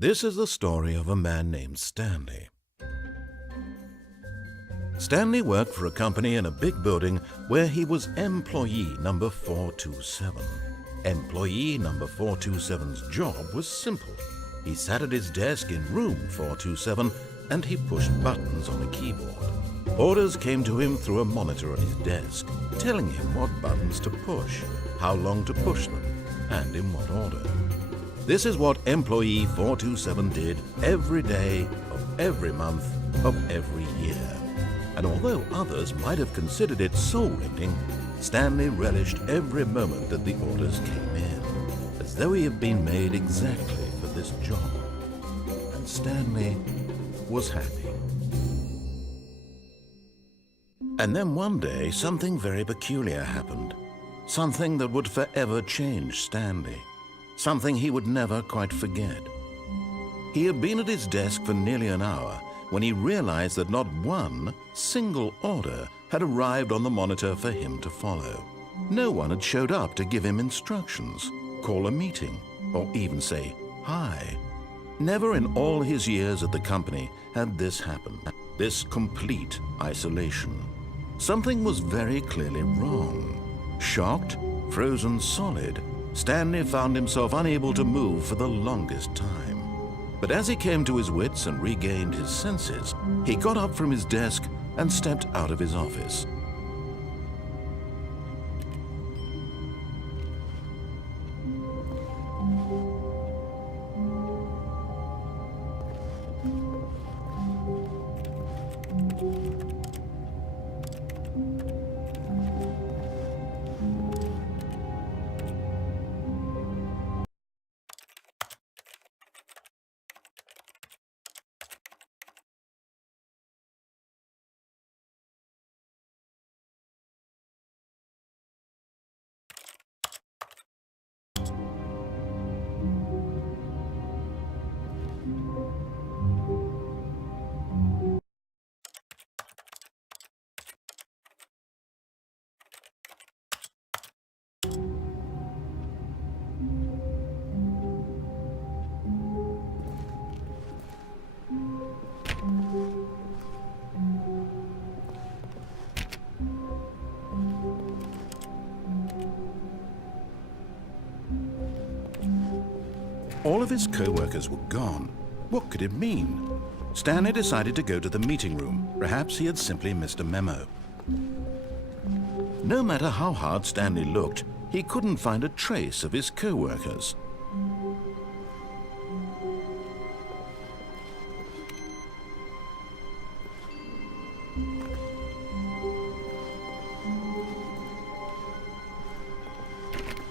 This is the story of a man named Stanley. Stanley worked for a company in a big building where he was employee number 427. Employee number 427's job was simple. He sat at his desk in room 427 and he pushed buttons on a keyboard. Orders came to him through a monitor on his desk, telling him what buttons to push, how long to push them, and in what order. This is what employee 427 did every day of every month of every year. And although others might have considered it soul-rending, Stanley relished every moment that the orders came in, as though he had been made exactly for this job. And Stanley was happy. And then one day, something very peculiar happened. Something that would forever change Stanley. Something he would never quite forget. He had been at his desk for nearly an hour when he realized that not one single order had arrived on the monitor for him to follow. No one had showed up to give him instructions, call a meeting, or even say hi. Never in all his years at the company had this happened, this complete isolation. Something was very clearly wrong. Shocked, frozen solid, Stanley found himself unable to move for the longest time. But as he came to his wits and regained his senses, he got up from his desk and stepped out of his office. All of his co-workers were gone. What could it mean? Stanley decided to go to the meeting room. Perhaps he had simply missed a memo. No matter how hard Stanley looked, he couldn't find a trace of his co-workers.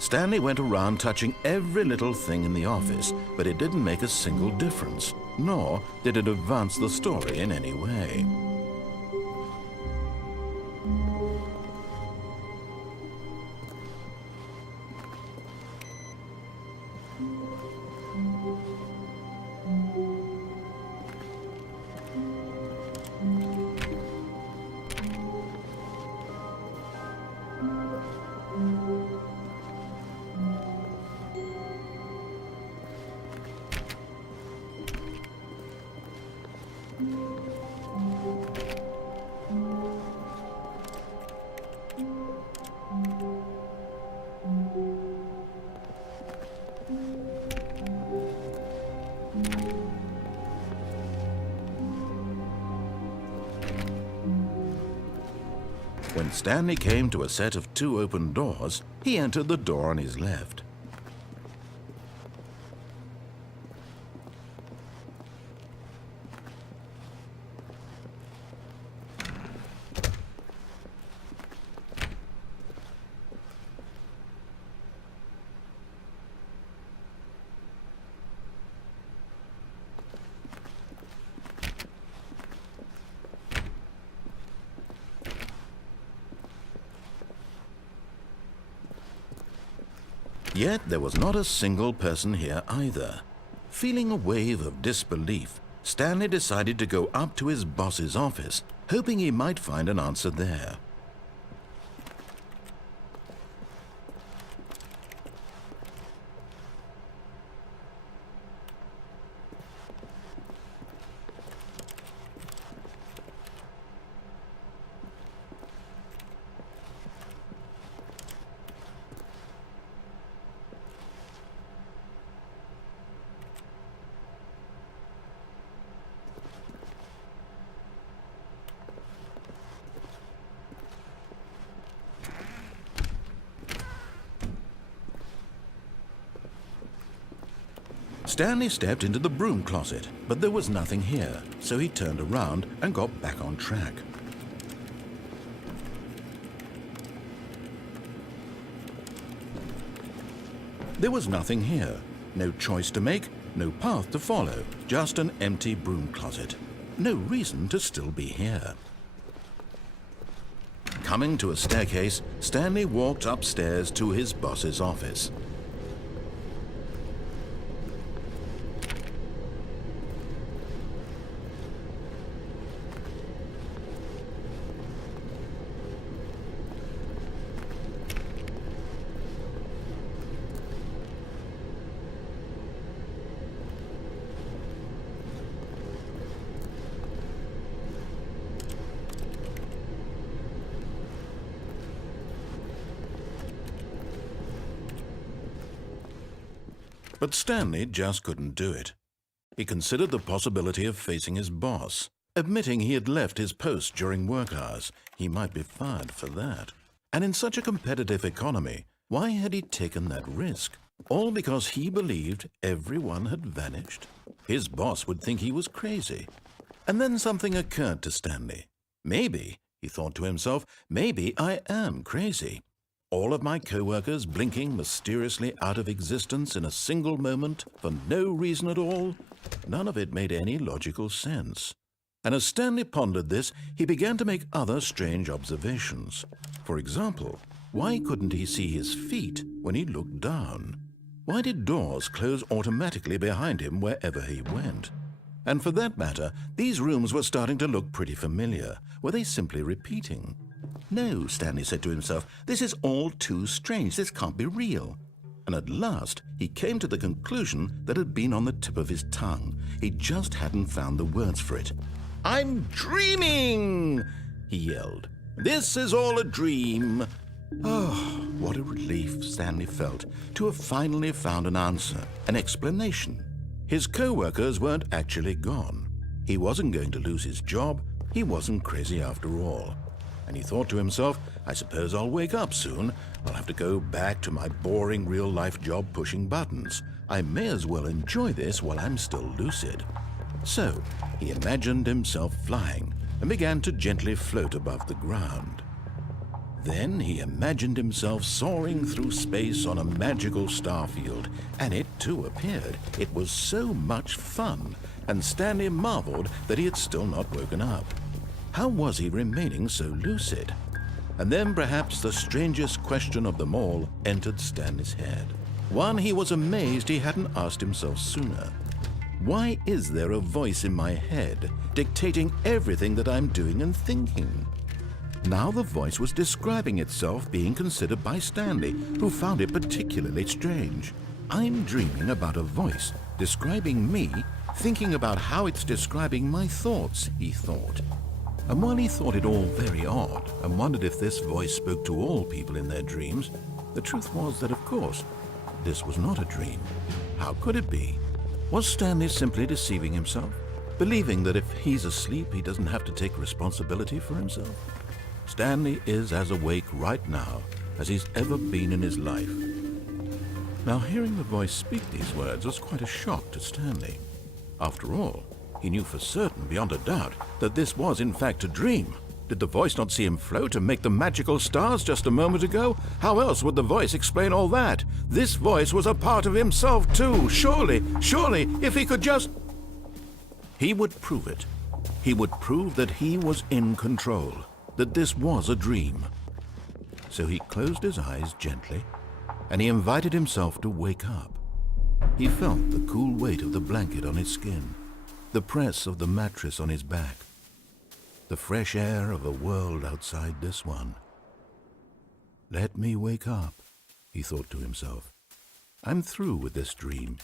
Stanley went around touching every little thing in the office, but it didn't make a single difference, nor did it advance the story in any way. When Stanley came to a set of 2 open doors, he entered the door on his left. Yet there was not a single person here either. Feeling a wave of disbelief, Stanley decided to go up to his boss's office, hoping he might find an answer there. Stanley stepped into the broom closet, but there was nothing here, so he turned around and got back on track. There was nothing here. No choice to make, no path to follow, just an empty broom closet. No reason to still be here. Coming to a staircase, Stanley walked upstairs to his boss's office. But Stanley just couldn't do it. He considered the possibility of facing his boss. Admitting he had left his post during work hours, he might be fired for that. And in such a competitive economy, why had he taken that risk? All because he believed everyone had vanished? His boss would think he was crazy. And then something occurred to Stanley. Maybe, he thought to himself, maybe I am crazy. All of my co-workers blinking mysteriously out of existence in a single moment for no reason at all? None of it made any logical sense. And as Stanley pondered this, he began to make other strange observations. For example, why couldn't he see his feet when he looked down? Why did doors close automatically behind him wherever he went? And for that matter, these rooms were starting to look pretty familiar. Were they simply repeating? No, Stanley said to himself, this is all too strange. This can't be real. And at last, he came to the conclusion that had been on the tip of his tongue. He just hadn't found the words for it. "I'm dreaming!" he yelled. "This is all a dream." Oh, what a relief Stanley felt to have finally found an answer, an explanation. His co-workers weren't actually gone. He wasn't going to lose his job. He wasn't crazy after all. And he thought to himself, I suppose I'll wake up soon. I'll have to go back to my boring real-life job pushing buttons. I may as well enjoy this while I'm still lucid. So he imagined himself flying and began to gently float above the ground. Then he imagined himself soaring through space on a magical starfield, and it too appeared. It was so much fun, and Stanley marveled that he had still not woken up. How was he remaining so lucid? And then perhaps the strangest question of them all entered Stanley's head. One he was amazed he hadn't asked himself sooner. Why is there a voice in my head dictating everything that I'm doing and thinking? Now the voice was describing itself being considered by Stanley, who found it particularly strange. I'm dreaming about a voice describing me, thinking about how it's describing my thoughts, he thought. And while he thought it all very odd and wondered if this voice spoke to all people in their dreams, the truth was that, of course, this was not a dream. How could it be? Was Stanley simply deceiving himself, believing that if he's asleep, he doesn't have to take responsibility for himself? Stanley is as awake right now as he's ever been in his life. Now, hearing the voice speak these words was quite a shock to Stanley. After all, he knew for certain, beyond a doubt, that this was in fact a dream. Did the voice not see him float and make the magical stars just a moment ago? How else would the voice explain all that? This voice was a part of himself too. Surely, if he could just... He would prove it. He would prove that he was in control, that this was a dream. So he closed his eyes gently, and he invited himself to wake up. He felt the cool weight of the blanket on his skin, the press of the mattress on his back, the fresh air of a world outside this one. Let me wake up, he thought to himself. I'm through with this dream.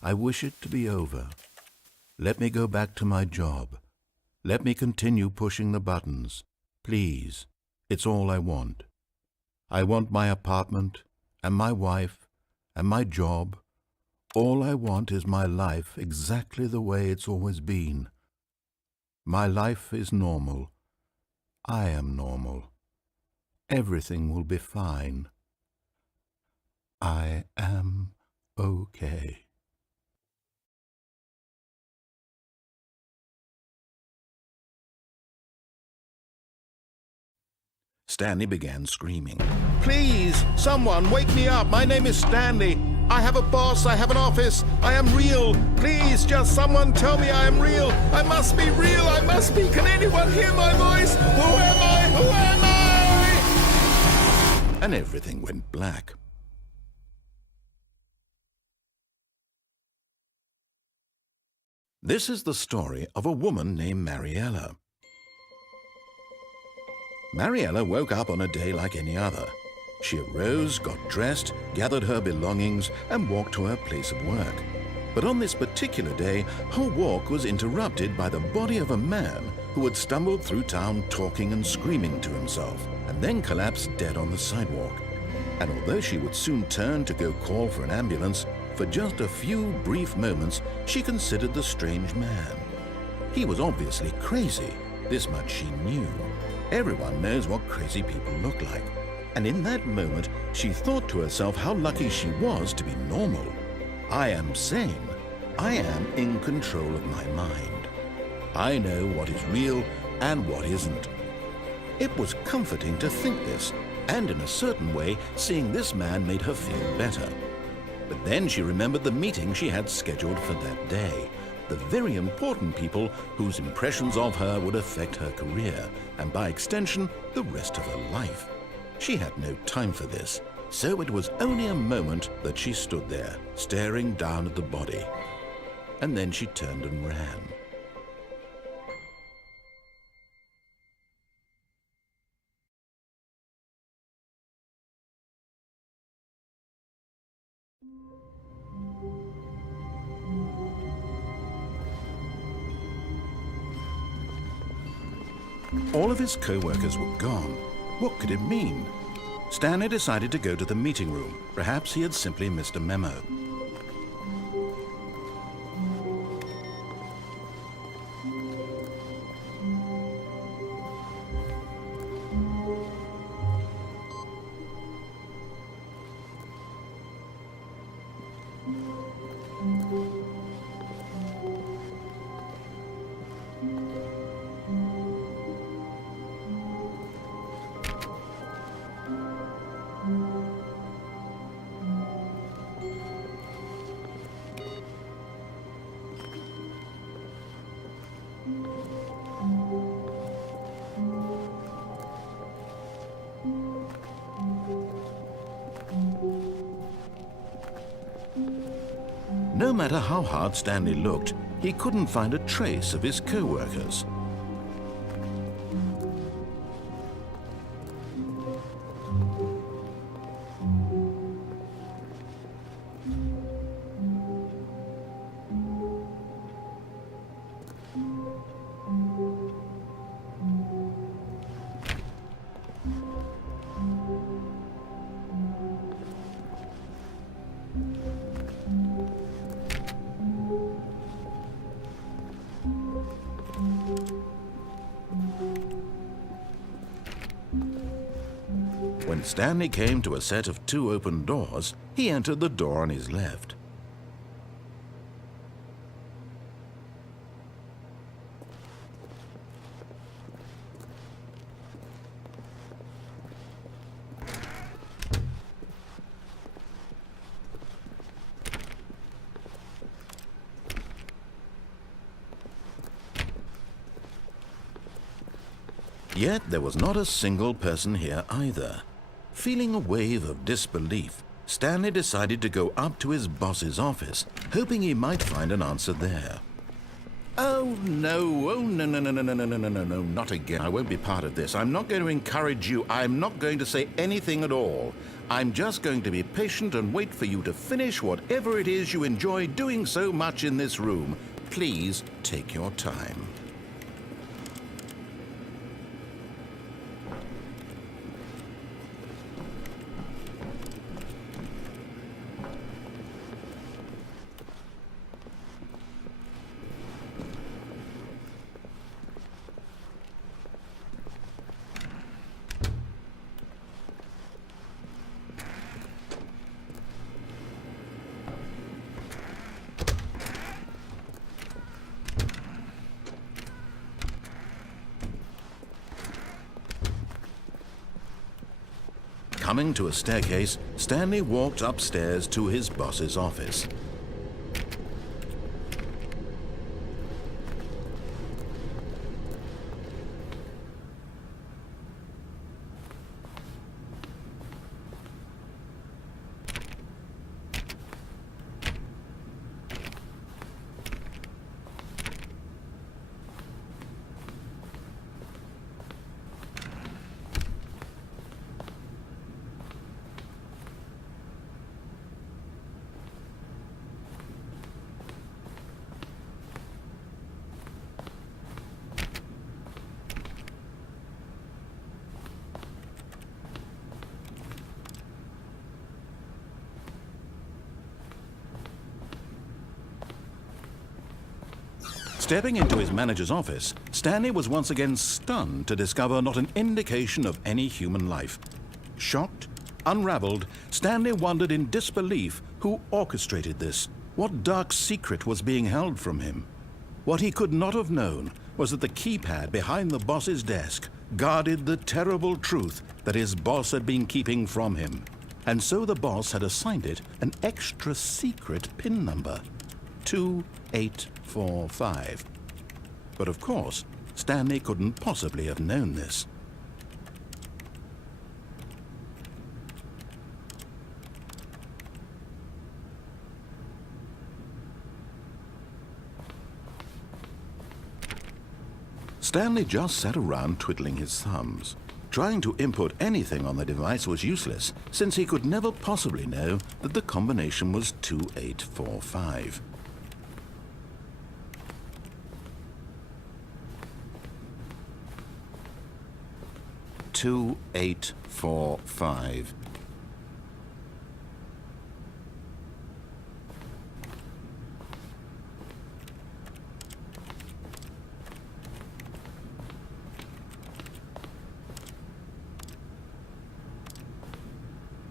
I wish it to be over. Let me go back to my job. Let me continue pushing the buttons. Please, it's all I want. I want my apartment and my wife and my job. All I want is my life exactly the way it's always been. My life is normal. I am normal. Everything will be fine. I am okay. Stanley began screaming. Please, someone, wake me up. My name is Stanley. I have a boss. I have an office. I am real. Please, just someone tell me I am real. I must be real. I must be. Can anyone hear my voice? Who am I? Who am I? And everything went black. This is the story of a woman named Mariella. Mariella woke up on a day like any other. She arose, got dressed, gathered her belongings, and walked to her place of work. But on this particular day, her walk was interrupted by the body of a man who had stumbled through town talking and screaming to himself, and then collapsed dead on the sidewalk. And although she would soon turn to go call for an ambulance, for just a few brief moments, she considered the strange man. He was obviously crazy. This much she knew. Everyone knows what crazy people look like. And in that moment, she thought to herself how lucky she was to be normal. I am sane. I am in control of my mind. I know what is real and what isn't. It was comforting to think this, and in a certain way, seeing this man made her feel better. But then she remembered the meeting she had scheduled for that day. The very important people whose impressions of her would affect her career, and by extension, the rest of her life. She had no time for this, so it was only a moment that she stood there, staring down at the body. And then she turned and ran. All of his co-workers were gone. What could it mean? Stanley decided to go to the meeting room. Perhaps he had simply missed a memo. No matter how hard Stanley looked, he couldn't find a trace of his co-workers. When Stanley came to a set of 2 open doors, he entered the door on his left. Yet there was not a single person here either. Feeling a wave of disbelief, Stanley decided to go up to his boss's office, hoping he might find an answer there. Oh no, no, not again. I won't be part of this. I'm not going to encourage you. I'm not going to say anything at all. I'm just going to be patient and wait for you to finish whatever it is you enjoy doing so much in this room. Please take your time. Coming to a staircase, Stanley walked upstairs to his boss's office. Stepping into his manager's office, Stanley was once again stunned to discover not an indication of any human life. Shocked, unraveled, Stanley wondered in disbelief who orchestrated this. What dark secret was being held from him? What he could not have known was that the keypad behind the boss's desk guarded the terrible truth that his boss had been keeping from him. And so the boss had assigned it an extra secret PIN number. 2845. But of course, Stanley couldn't possibly have known this. Stanley just sat around twiddling his thumbs. Trying to input anything on the device was useless, since he could never possibly know that the combination was 2845. Two, 8, 4, 5.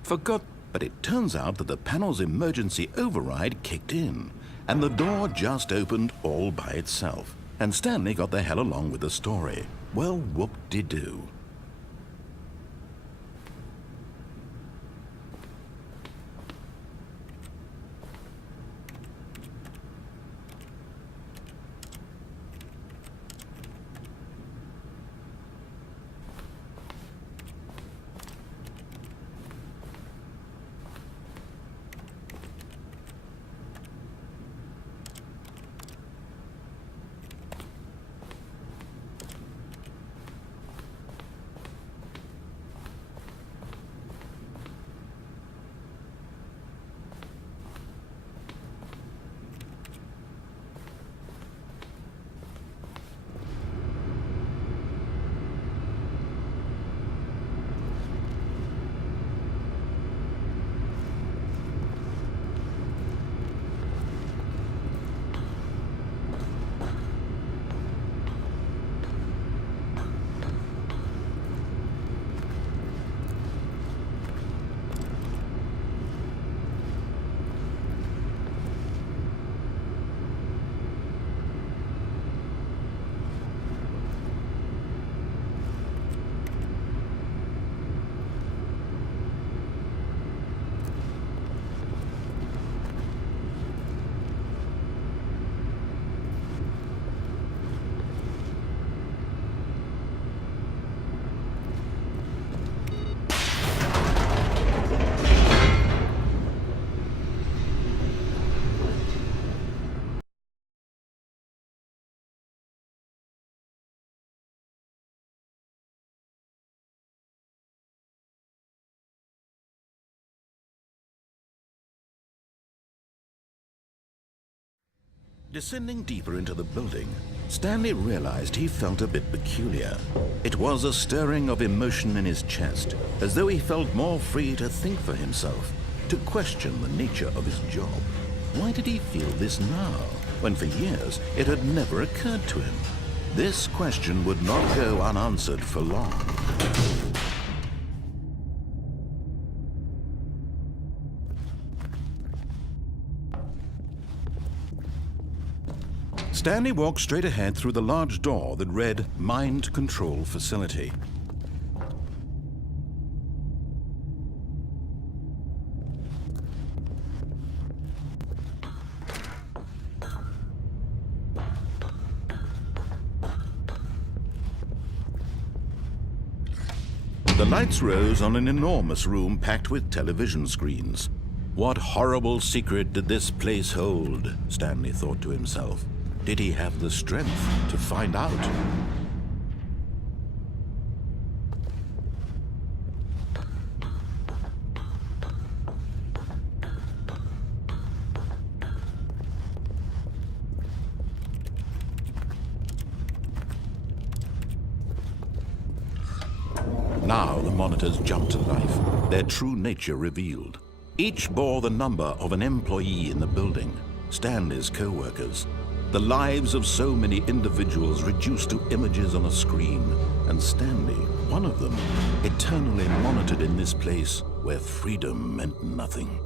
Forgot, but it turns out that the panel's emergency override kicked in, and the door just opened all by itself. And Stanley got the hell along with the story. Well, whoop-de-doo. Descending deeper into the building, Stanley realized he felt a bit peculiar. It was a stirring of emotion in his chest, as though he felt more free to think for himself, to question the nature of his job. Why did he feel this now, when for years it had never occurred to him? This question would not go unanswered for long. Stanley walked straight ahead through the large door that read Mind Control Facility. The lights rose on an enormous room packed with television screens. What horrible secret did this place hold? Stanley thought to himself. Did he have the strength to find out? Now the monitors jumped to life, their true nature revealed. Each bore the number of an employee in the building, Stanley's co-workers. The lives of so many individuals reduced to images on a screen, and Stanley, one of them, eternally monitored in this place where freedom meant nothing.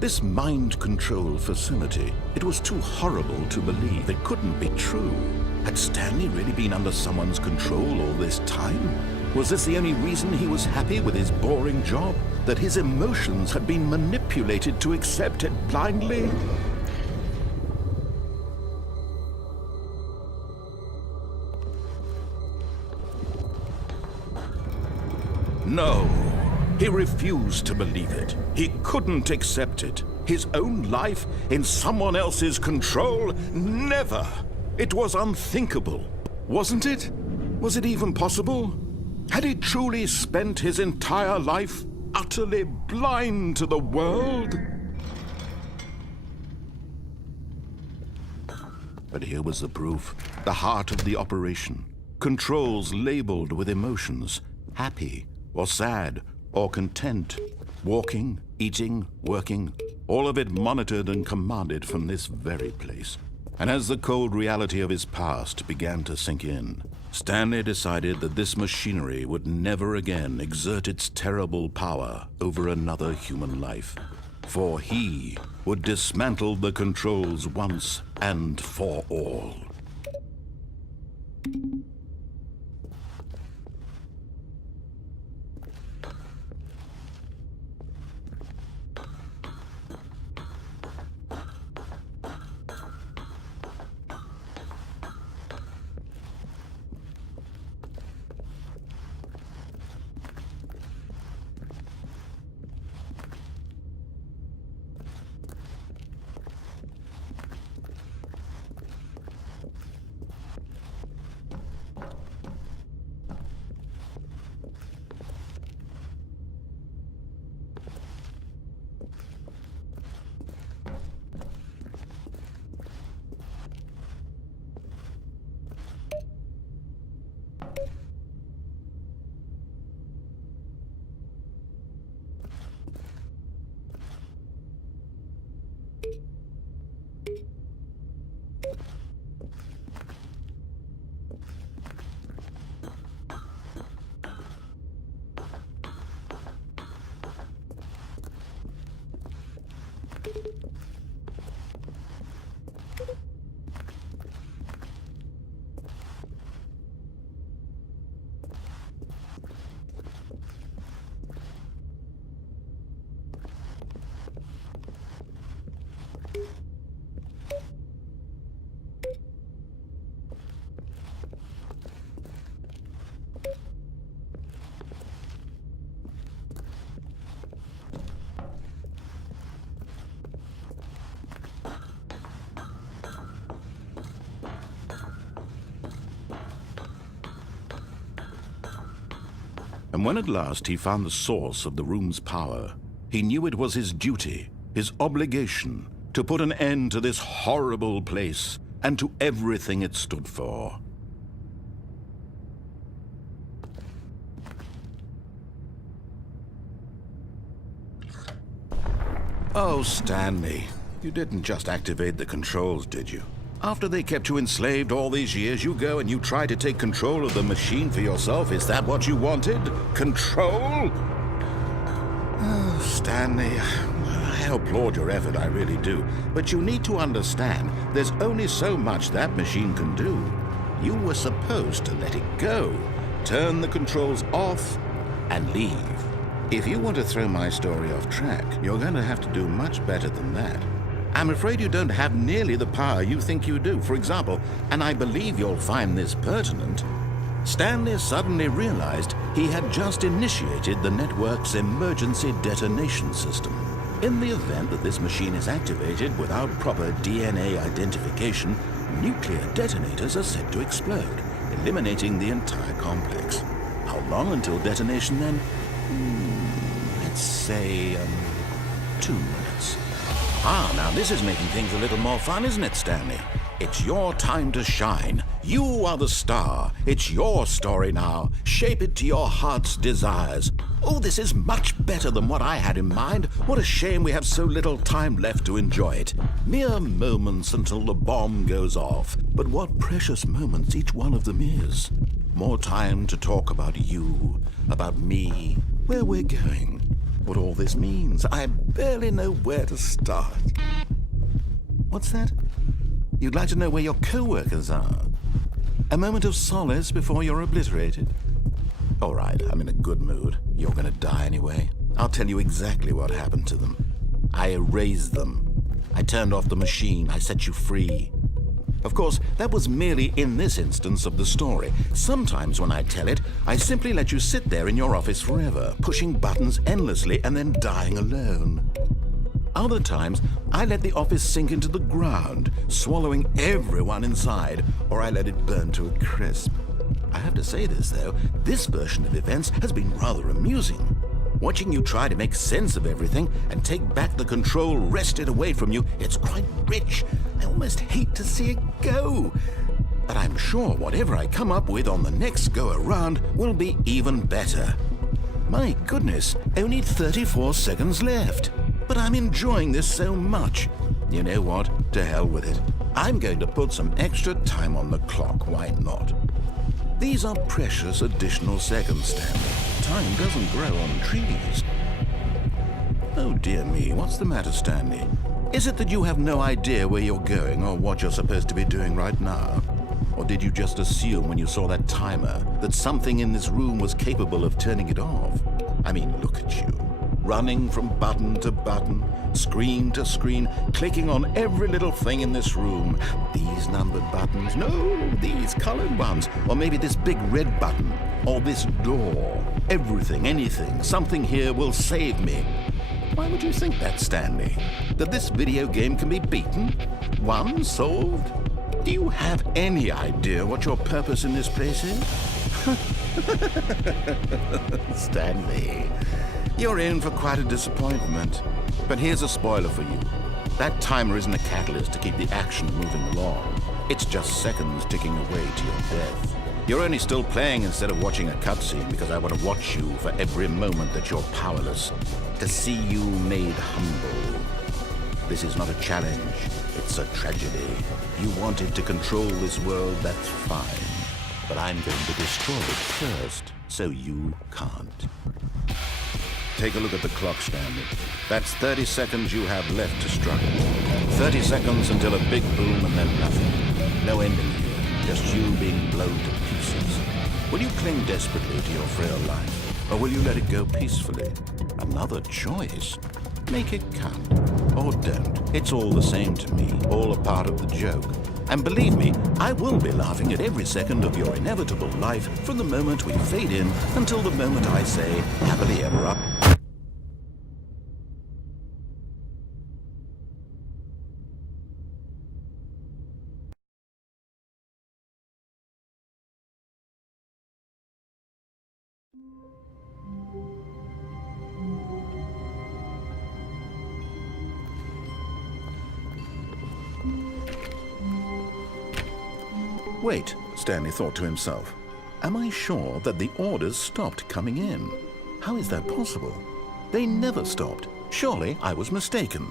This mind control facility, it was too horrible to believe. It couldn't be true. Had Stanley really been under someone's control all this time? Was this the only reason he was happy with his boring job? That his emotions had been manipulated to accept it blindly? No. He refused to believe it. He couldn't accept it. His own life in someone else's control? Never! It was unthinkable. Wasn't it? Was it even possible? Had he truly spent his entire life utterly blind to the world? But here was the proof. The heart of the operation. Controls labeled with emotions. Happy or sad or content, walking, eating, working, all of it monitored and commanded from this very place. And as the cold reality of his past began to sink in, Stanley decided that this machinery would never again exert its terrible power over another human life, for he would dismantle the controls once and for all. And when at last he found the source of the room's power, he knew it was his duty, his obligation, to put an end to this horrible place and to everything it stood for. Oh, Stanley, you didn't just activate the controls, did you? After they kept you enslaved all these years, you go and you try to take control of the machine for yourself. Is that what you wanted? Control? Oh, Stanley, I applaud your effort, I really do. But you need to understand, there's only so much that machine can do. You were supposed to let it go, turn the controls off, and leave. If you want to throw my story off track, you're going to have to do much better than that. I'm afraid you don't have nearly the power you think you do. For example, and I believe you'll find this pertinent, Stanley suddenly realized he had just initiated the network's emergency detonation system. In the event that this machine is activated without proper DNA identification, nuclear detonators are set to explode, eliminating the entire complex. How long until detonation then? Let's say, 2 minutes. Ah, now this is making things a little more fun, isn't it, Stanley? It's your time to shine. You are the star. It's your story now. Shape it to your heart's desires. Oh, this is much better than what I had in mind. What a shame we have so little time left to enjoy it. Mere moments until the bomb goes off. But what precious moments each one of them is. More time to talk about you, about me, where we're going. What all this means, I barely know where to start. What's that? You'd like to know where your co-workers are? A moment of solace before you're obliterated? All right, I'm in a good mood. You're gonna die anyway. I'll tell you exactly what happened to them. I erased them. I turned off the machine. I set you free. Of course, that was merely in this instance of the story. Sometimes when I tell it, I simply let you sit there in your office forever, pushing buttons endlessly and then dying alone. Other times, I let the office sink into the ground, swallowing everyone inside, or I let it burn to a crisp. I have to say this, though, this version of events has been rather amusing. Watching you try to make sense of everything and take back the control wrested away from you, it's quite rich. I almost hate to see it go. But I'm sure whatever I come up with on the next go-around will be even better. My goodness, only 34 seconds left. But I'm enjoying this so much. You know what? To hell with it. I'm going to put some extra time on the clock, why not? These are precious additional seconds, Stanley. Time doesn't grow on trees. Oh dear me, what's the matter, Stanley? Is it that you have no idea where you're going or what you're supposed to be doing right now? Or did you just assume when you saw that timer that something in this room was capable of turning it off? I mean, look at you. Running from button to button, screen to screen, clicking on every little thing in this room. These numbered buttons, no, these colored ones. Or maybe this big red button, or this door. Everything, anything, something here will save me. Why would you think that, Stanley? That this video game can be beaten? Won? Solved? Do you have any idea what your purpose in this place is? Stanley, you're in for quite a disappointment. But here's a spoiler for you. That timer isn't a catalyst to keep the action moving along. It's just seconds ticking away to your death. You're only still playing instead of watching a cutscene because I want to watch you for every moment that you're powerless. To see you made humble. This is not a challenge. It's a tragedy. You wanted to control this world, that's fine. But I'm going to destroy it first, so you can't. Take a look at the clock, Stanley. That's 30 seconds you have left to struggle. 30 seconds until a big boom and then nothing. No ending here, just you being blown to pieces. Will you cling desperately to your frail life, or will you let it go peacefully? Another choice. Make it count. Or don't. It's all the same to me, all a part of the joke. And believe me, I will be laughing at every second of your inevitable life from the moment we fade in until the moment I say, happily ever after. Wait, Stanley thought to himself. Am I sure that the orders stopped coming in? How is that possible? They never stopped. Surely I was mistaken.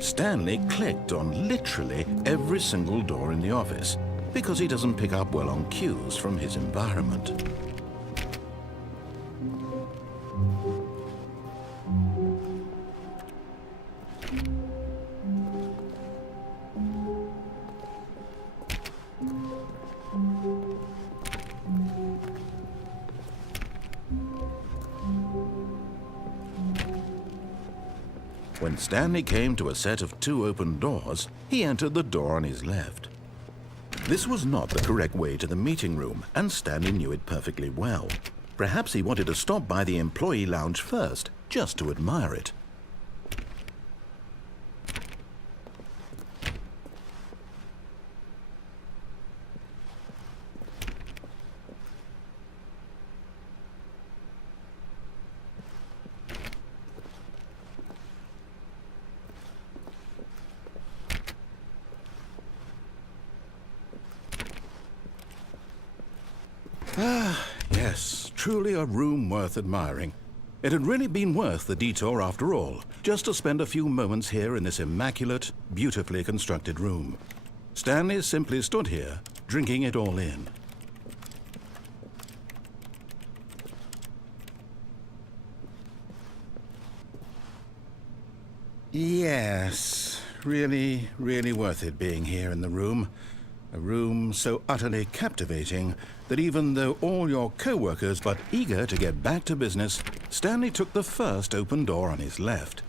Stanley clicked on literally every single door in the office because he doesn't pick up well on cues from his environment. When Stanley came to a set of 2 open doors, he entered the door on his left. This was not the correct way to the meeting room, and Stanley knew it perfectly well. Perhaps he wanted to stop by the employee lounge first, just to admire it. Ah, yes, truly a room worth admiring. It had really been worth the detour after all, just to spend a few moments here in this immaculate, beautifully constructed room. Stanley simply stood here, drinking it all in. Yes, really, really worth it being here in the room. A room so utterly captivating that even though all your co-workers were eager to get back to business, Stanley took the first open door on his left.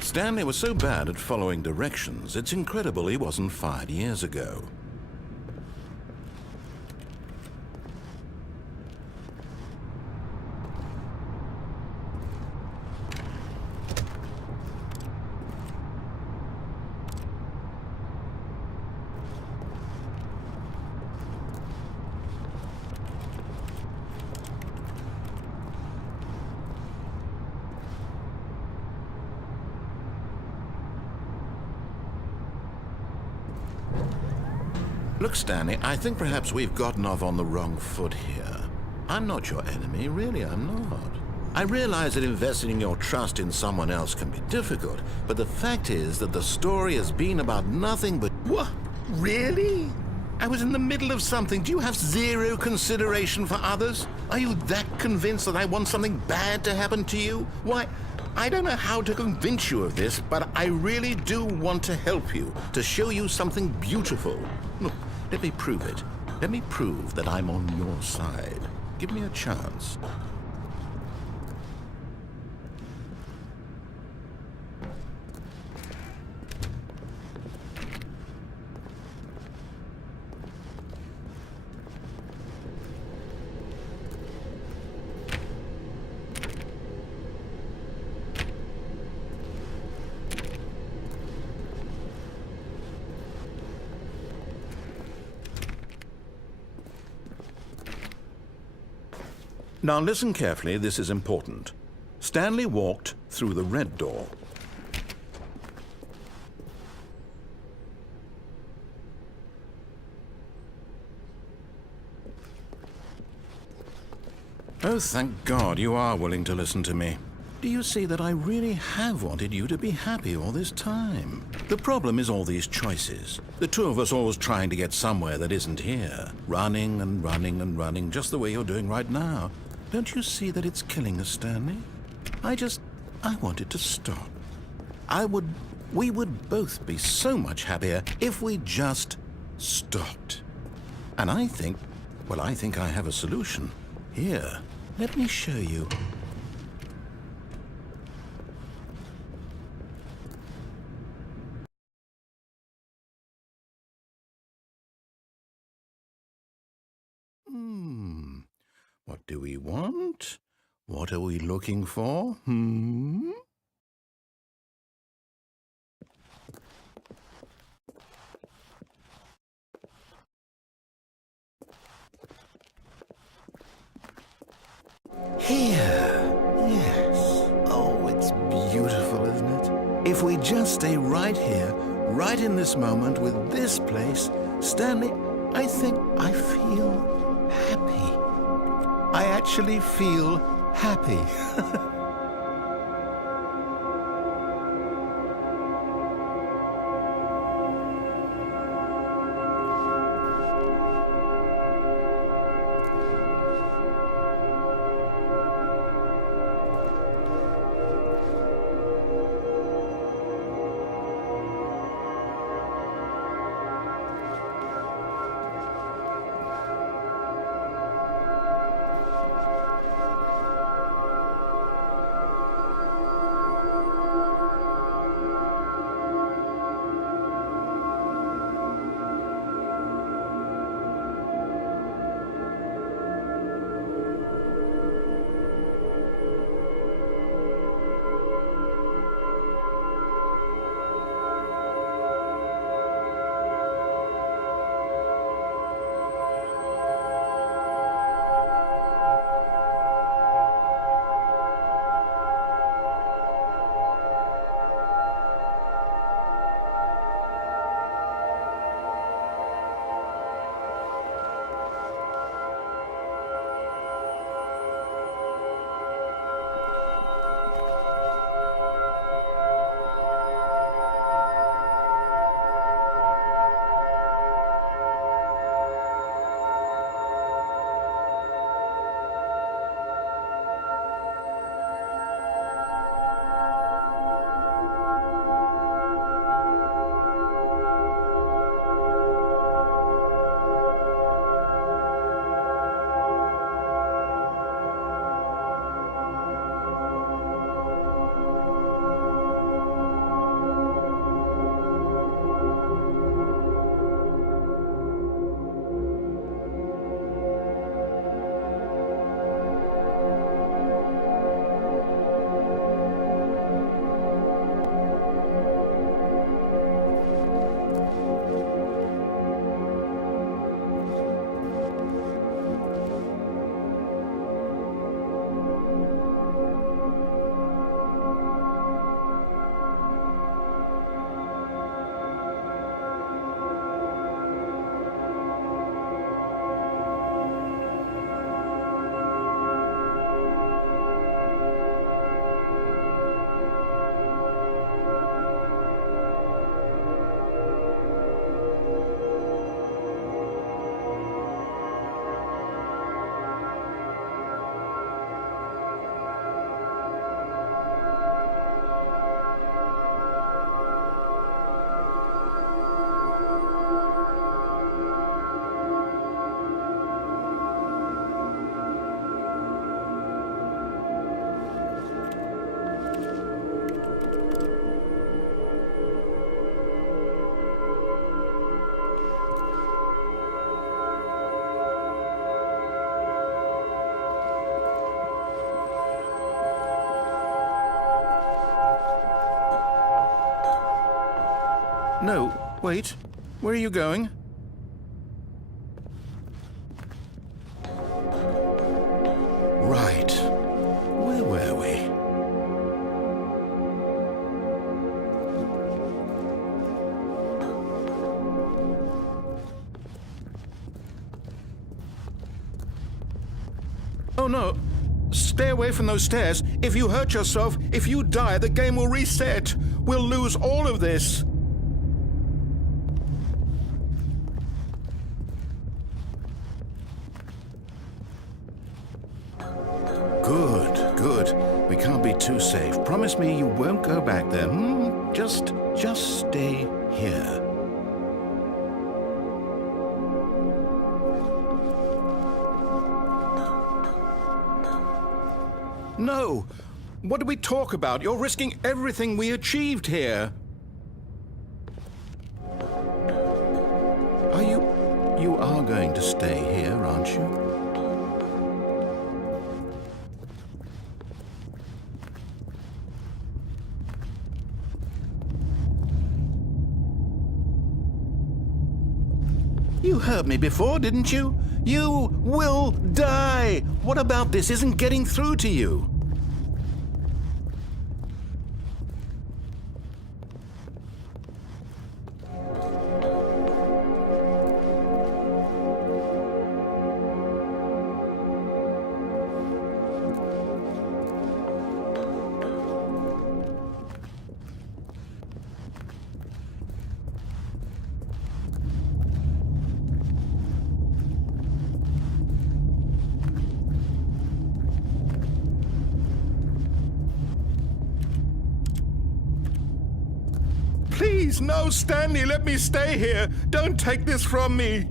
Stanley was so bad at following directions, it's incredible he wasn't fired years ago. Look, Stanley, I think perhaps we've gotten off on the wrong foot here. I'm not your enemy, really, I'm not. I realize that investing your trust in someone else can be difficult, but the fact is that the story has been about nothing but... What? Really? I was in the middle of something. Do you have zero consideration for others? Are you that convinced that I want something bad to happen to you? Why, I don't know how to convince you of this, but I really do want to help you, to show you something beautiful. Look, let me prove it. Let me prove that I'm on your side. Give me a chance. Now listen carefully, this is important. Stanley walked through the red door. Oh, thank God you are willing to listen to me. Do you see that I really have wanted you to be happy all this time? The problem is all these choices. The two of us always trying to get somewhere that isn't here. Running and running and running, just the way you're doing right now. Don't you see that it's killing us, Stanley? I want it to stop. We would both be so much happier if we just stopped. And I think I have a solution. Here, let me show you. What do we want? What are we looking for? Here. Yes. Oh, it's beautiful, isn't it? If we just stay right here, right in this moment with this place, Stanley, I think I feel happy. I actually feel happy. No, wait. Where are you going? Right. Where were we? Oh, no. Stay away from those stairs. If you hurt yourself, if you die, the game will reset. We'll lose all of this. Good, good. We can't be too safe. Promise me you won't go back there. Just stay here. No! What do we talk about? You're risking everything we achieved here. You are going to stay here, aren't you? You heard me before, didn't you? You will die! What about this isn't getting through to you? Please, no, Stanley, let me stay here. Don't take this from me.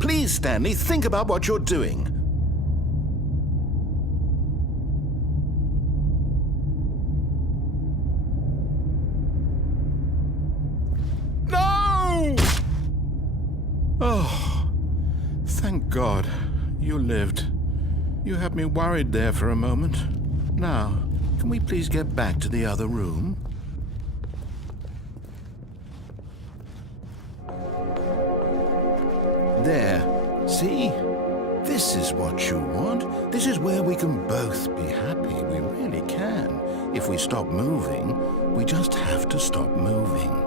Please, Stanley, think about what you're doing. No! Oh, thank God you lived. You had me worried there for a moment. Now, can we please get back to the other room? There. See? This is what you want. This is where we can both be happy. We really can. If we stop moving, we just have to stop moving.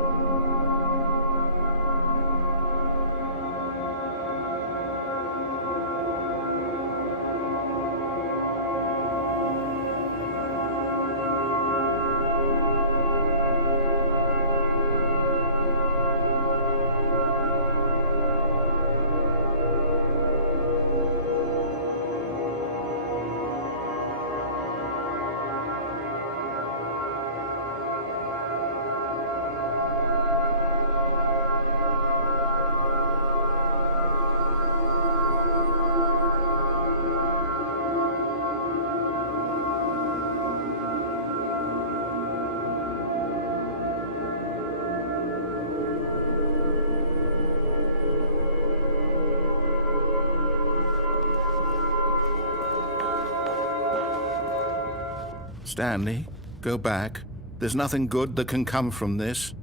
Stanley, go back. There's nothing good that can come from this.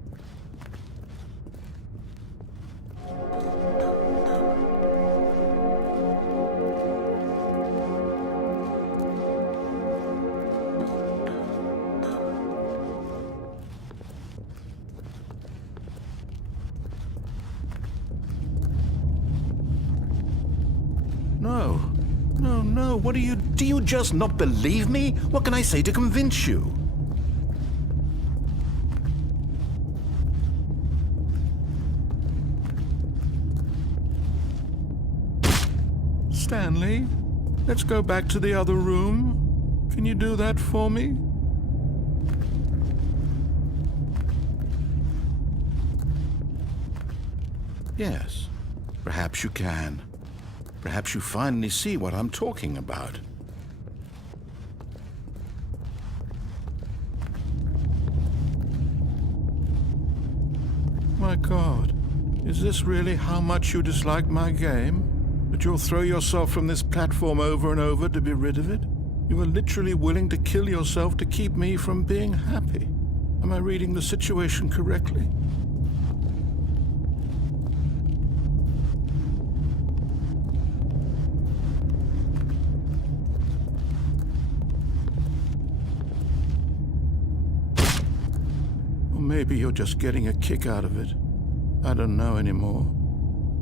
No, no, no. no. What do you just not believe me? What can I say to convince you? Stanley, let's go back to the other room. Can you do that for me? Yes, perhaps you can. Perhaps you finally see what I'm talking about. My God, is this really how much you dislike my game? That you'll throw yourself from this platform over and over to be rid of it? You are literally willing to kill yourself to keep me from being happy. Am I reading the situation correctly? Or maybe you're just getting a kick out of it. I don't know anymore.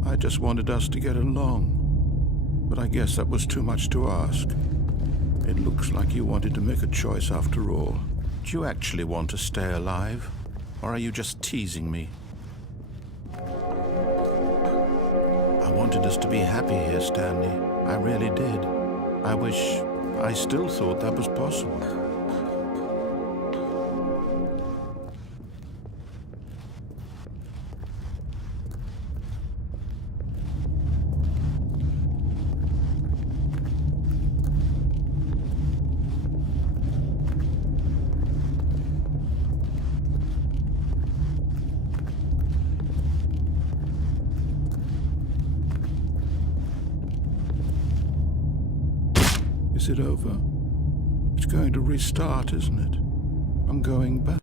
I just wanted us to get along. But I guess that was too much to ask. It looks like you wanted to make a choice after all. Do you actually want to stay alive? Or are you just teasing me? I wanted us to be happy here, Stanley. I really did. I wish I still thought that was possible. Is it over? It's going to restart, isn't it? I'm going back.